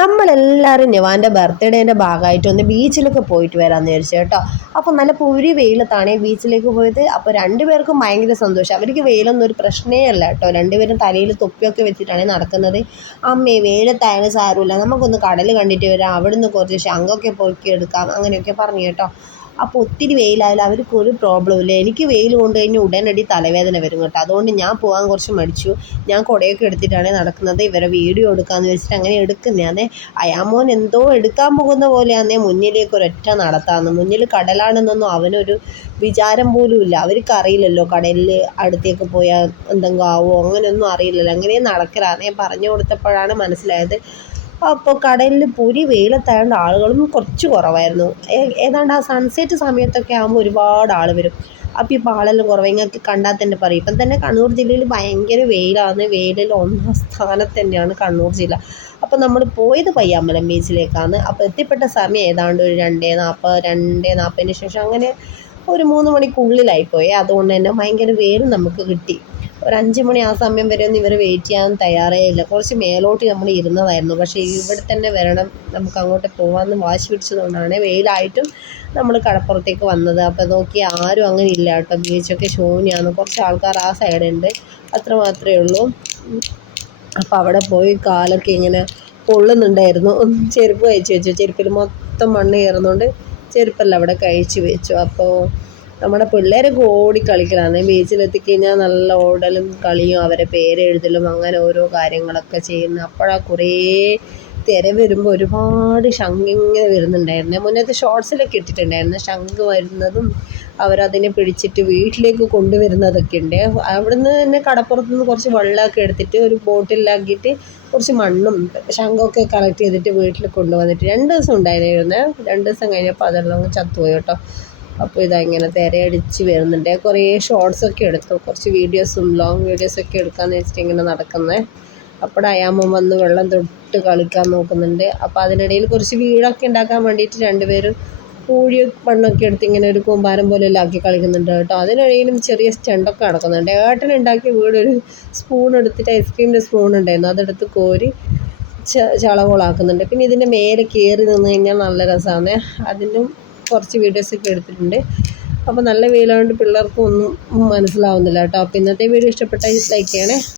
നമ്മളെല്ലാവരും നിവാന്റെ ബർത്ത്ഡേന്റെ ഭാഗമായിട്ട് ഒന്ന് ബീച്ചിലൊക്കെ പോയിട്ട് വരാമെന്ന് വിചാരിച്ചു കേട്ടോ. അപ്പോൾ നല്ല പുരി വെയിലത്താണ് ബീച്ചിലേക്ക് പോയത്. അപ്പോൾ രണ്ടുപേർക്കും ഭയങ്കര സന്തോഷം. അവർക്ക് വെയിലൊന്നും ഒരു പ്രശ്നമേ അല്ല കേട്ടോ. രണ്ടുപേരും തലയിൽ തൊപ്പിയൊക്കെ വെച്ചിട്ടാണ് നടക്കുന്നത്. അമ്മേ വെയിലത്തായാലും സാരമില്ല. നമുക്കൊന്ന് കടൽ കണ്ടിട്ട് വരാം. അവിടുന്ന് കുറച്ച് ശംഖൊക്കെ പൊക്കി എടുക്കാം. അങ്ങനെയൊക്കെ പറഞ്ഞു കേട്ടോ. അപ്പോൾ ഒത്തിരി വെയിലായാലും അവർക്ക് ഒരു പ്രോബ്ലം ഇല്ല. എനിക്ക് വെയിൽ കൊണ്ട് കഴിഞ്ഞാൽ ഉടനടി തലവേദന വരും കേട്ടോ. അതുകൊണ്ട് ഞാൻ പോകാൻ കുറച്ച് മടിച്ചു. ഞാൻ കുടയൊക്കെ എടുത്തിട്ടാണ് നടക്കുന്നത്. ഇവരെ വീഡിയോ എടുക്കാമെന്ന് വെച്ചിട്ട് അങ്ങനെ എടുക്കുന്നതാണ് അയാമോൻ എന്തോ എടുക്കാൻ പോകുന്ന പോലെയാന്നേ മുന്നിലേക്ക് ഒരൊറ്റ നടത്താന്ന്. മുന്നിൽ കടലാണെന്നൊന്നും അവനൊരു വിചാരം പോലും ഇല്ല. അവർക്ക് അറിയില്ലല്ലോ കടലിൽ അടുത്തേക്ക് പോയാൽ എന്തെങ്കിലും ആവോ അങ്ങനെയൊന്നും അറിയില്ലല്ലോ. അങ്ങനെ നടക്കലാന്ന് പറഞ്ഞു കൊടുത്തപ്പോഴാണ് മനസ്സിലായത്. അപ്പോൾ കടലിൽ പൊരി വെയിലത്തായതുകൊണ്ട് ആളുകളും കുറച്ച് കുറവായിരുന്നു. ഏതാണ്ട് ആ സൺസെറ്റ് സമയത്തൊക്കെ ആകുമ്പോൾ ഒരുപാട് ആൾ വരും. അപ്പോൾ ഇപ്പോൾ ആളെല്ലാം കുറവ്. ഇങ്ങനെ കണ്ടാൽ തന്നെ പറയും. ഇപ്പം തന്നെ കണ്ണൂർ ജില്ലയിൽ ഭയങ്കര വെയിലാണ്. വെയിലിൽ ഒന്നാം സ്ഥാനത്ത് തന്നെയാണ് കണ്ണൂർ ജില്ല. അപ്പോൾ നമ്മൾ പോയത് പയ്യാമ്പലം ബീച്ചിലേക്കാണ്. അപ്പോൾ എത്തിപ്പെട്ട സമയം ഏതാണ്ട് ഒരു രണ്ടേ നാൽപ്പത് രണ്ടേ നാൽപ്പതിന് ശേഷം അങ്ങനെ ഒരു മൂന്ന് മണിക്കുള്ളിലായിപ്പോയി അതുകൊണ്ട് തന്നെ ഭയങ്കര വെയിൽ നമുക്ക് കിട്ടി. ഒരു അഞ്ച് മണി ആ സമയം വരെ ഒന്നും ഇവർ വെയിറ്റ് ചെയ്യാൻ തയ്യാറേ ഇല്ല കുറച്ച് മേലോട്ട് നമ്മൾ ഇരുന്നതായിരുന്നു. പക്ഷേ ഇവിടെ തന്നെ വരണം നമുക്ക് അങ്ങോട്ട് പോകാമെന്ന് വാശി പിടിച്ചതുകൊണ്ടാണ് വെയിലായിട്ടും നമ്മൾ കടപ്പുറത്തേക്ക് വന്നത്. അപ്പോൾ നോക്കി ആരും അങ്ങനെ ഇല്ല കേട്ടോ. ബീച്ചൊക്കെ ശൂന്യമാണ് കുറച്ച് ആൾക്കാർ ആ സൈഡുണ്ട് അത്ര മാത്രമേ ഉള്ളൂ. അപ്പോൾ അവിടെ പോയി കാലൊക്കെ ഇങ്ങനെ പൊള്ളുന്നുണ്ടായിരുന്നു. ചെരുപ്പ് കഴിച്ച് വെച്ചു. ചെരുപ്പിൽ മൊത്തം മണ്ണ് കയറുന്നുണ്ട് ചെരുപ്പെല്ലാം അവിടെ കഴിച്ച് വെച്ചു. അപ്പോൾ നമ്മുടെ പിള്ളേരൊക്കെ ഓടി കളിക്കലാണ് ബീച്ചിലെത്തിക്കഴിഞ്ഞാൽ നല്ല ഓടലും കളിയും അവരെ പേരെഴുതലും അങ്ങനെ ഓരോ കാര്യങ്ങളൊക്കെ ചെയ്യുന്നു അപ്പോഴാണ് കുറേ തിര വരുമ്പോൾ ഒരുപാട് ശംഖ് ഇങ്ങനെ വരുന്നുണ്ടായിരുന്നു. മുന്നത്തെ ഷോർട്സിലൊക്കെ ഇട്ടിട്ടുണ്ടായിരുന്നു. ശംഖ് വരുന്നതും അവരതിനെ പിടിച്ചിട്ട് വീട്ടിലേക്ക് കൊണ്ടുവരുന്നതൊക്കെ ഉണ്ട്. അവിടുന്ന് തന്നെ കടപ്പുറത്ത് നിന്ന് കുറച്ച് വെള്ളമൊക്കെ എടുത്തിട്ട് ഒരു ബോട്ടിലാക്കിയിട്ട് കുറച്ച് മണ്ണും ശംഖൊക്കെ കളക്ട് ചെയ്തിട്ട് വീട്ടിൽ കൊണ്ടുവന്നിട്ട് രണ്ട് ദിവസം ഉണ്ടായിരുന്നു. രണ്ട് ദിവസം കഴിഞ്ഞപ്പോൾ അതെല്ലാം ചത്തുപോയി കേട്ടോ. അപ്പോൾ ഇതാ ഇങ്ങനെ തിരയടിച്ച് വരുന്നുണ്ട്. കുറേ ഷോർട്സൊക്കെ എടുത്തു. കുറച്ച് വീഡിയോസും ലോങ് വീഡിയോസൊക്കെ എടുക്കാമെന്ന് വെച്ചിട്ട് ഇങ്ങനെ നടക്കുന്നത് അപ്പോൾ അയാമ്മ വന്ന് വെള്ളം തൊട്ട് കളിക്കാൻ നോക്കുന്നുണ്ട്. അപ്പോൾ അതിനിടയിൽ കുറച്ച് വീടൊക്കെ ഉണ്ടാക്കാൻ വേണ്ടിയിട്ട് രണ്ടുപേരും പൂഴി മണ്ണൊക്കെ എടുത്ത് ഇങ്ങനെ ഒരു കൂമ്പാരം പോലെ ആക്കി കളിക്കുന്നുണ്ട് കേട്ടോ. അതിനിടയിലും ചെറിയ സ്റ്റണ്ടൊക്കെ നടക്കുന്നുണ്ട്. ഏട്ടൻ ഉണ്ടാക്കിയ വീട് ഒരു സ്പൂൺ എടുത്തിട്ട് ഐസ്ക്രീമിന്റെ സ്പൂൺ ഉണ്ടായിരുന്നു. അതെടുത്ത് കോരി ചളവോളാക്കുന്നുണ്ട്. പിന്നെ ഇതിന്റെ മേലെ കയറി നിന്ന് കഴിഞ്ഞാൽ നല്ല രസമാണ് അതിനും കുറച്ച് വീഡിയോസൊക്കെ എടുത്തിട്ടുണ്ട്. അപ്പോൾ നല്ല വെയിലായതുകൊണ്ട് പിള്ളേർക്കും ഒന്നും മനസ്സിലാവുന്നില്ല കേട്ടോ. അപ്പോൾ ഇന്നത്തെ വീഡിയോ ഇഷ്ടപ്പെട്ടാൽ ലൈക്ക് ചെയ്യണേ.